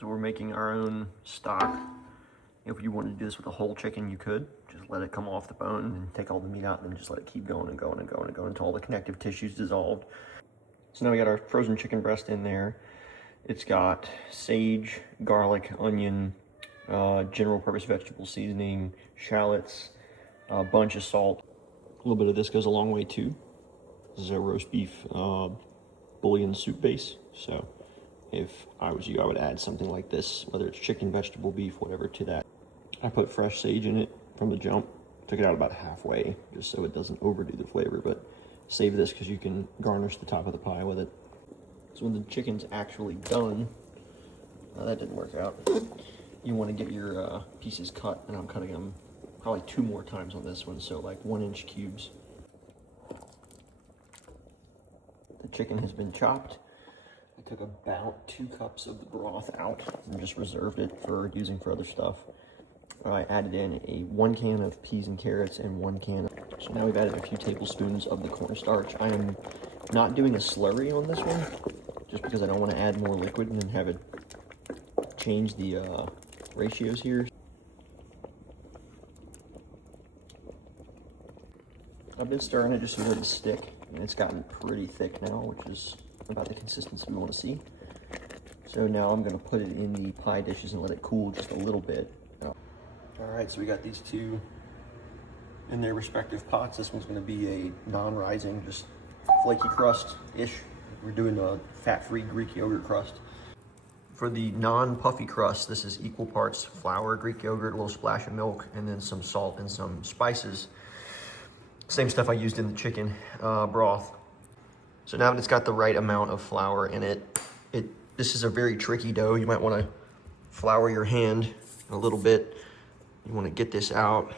So we're making our own stock. If you wanted to do this with a whole chicken, you could. Just let it come off the bone and take all the meat out and then just let it keep going and going and going and going until all the connective tissue's dissolved. So now we got our frozen chicken breast in there. It's got sage, garlic, onion, general purpose vegetable seasoning, shallots, a bunch of salt. A little bit of this goes a long way too. This is a roast beef bouillon soup base. So if I was you, I would add something like this, whether it's chicken, vegetable, beef, whatever, to that. I put fresh sage in it from the jump. Took it out about halfway, just so it doesn't overdo the flavor, but save this because you can garnish the top of the pie with it. So when the chicken's actually done, that didn't work out. You want to get your pieces cut, and I'm cutting them probably 2 more times on this one, so like 1-inch cubes. The chicken has been chopped. I took about 2 cups of the broth out and just reserved it for using for other stuff. I added in 1 can of peas and carrots and 1 can of... So now we've added a few tablespoons of the cornstarch. I am not doing a slurry on this one, just because I don't want to add more liquid and then have it change the ratios here. I've been stirring it just so it doesn't stick, and it's gotten pretty thick now, which is about the consistency we want to see. So now I'm going to put it in the pie dishes and let it cool just a little bit. Alright, so we got these 2 in their respective pots. This one's going to be a non-rising, just flaky crust-ish. We're doing a fat-free Greek yogurt crust. For the non-puffy crust, this is equal parts flour, Greek yogurt, a little splash of milk, and then some salt and some spices. Same stuff I used in the chicken broth. So now that it's got the right amount of flour in it, this is a very tricky dough. You might want to flour your hand a little bit. You want to get this out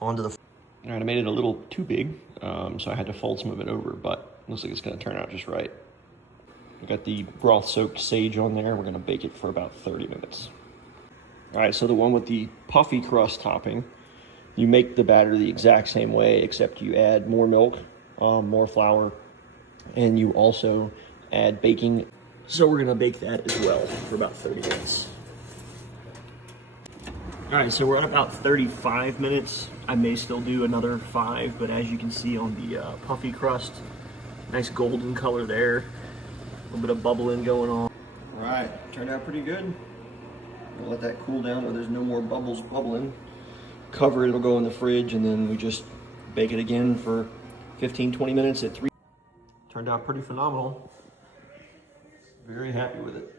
onto the... All right, I made it a little too big, so I had to fold some of it over, but looks like it's going to turn out just right. We got the broth-soaked sage on there. We're going to bake it for about 30 minutes. All right, so the one with the puffy crust topping, you make the batter the exact same way, except you add more milk, more flour, and you also add baking. So we're going to bake that as well for about 30 minutes. All right, so we're at about 35 minutes. I may still do another 5, but as you can see on the puffy crust, nice golden color there. A little bit of bubbling going on. All right, turned out pretty good. We'll let that cool down where there's no more bubbles bubbling. Cover it, it'll go in the fridge, and then we just bake it again for 15-20 minutes at 3. Turned out pretty phenomenal. Very happy with it.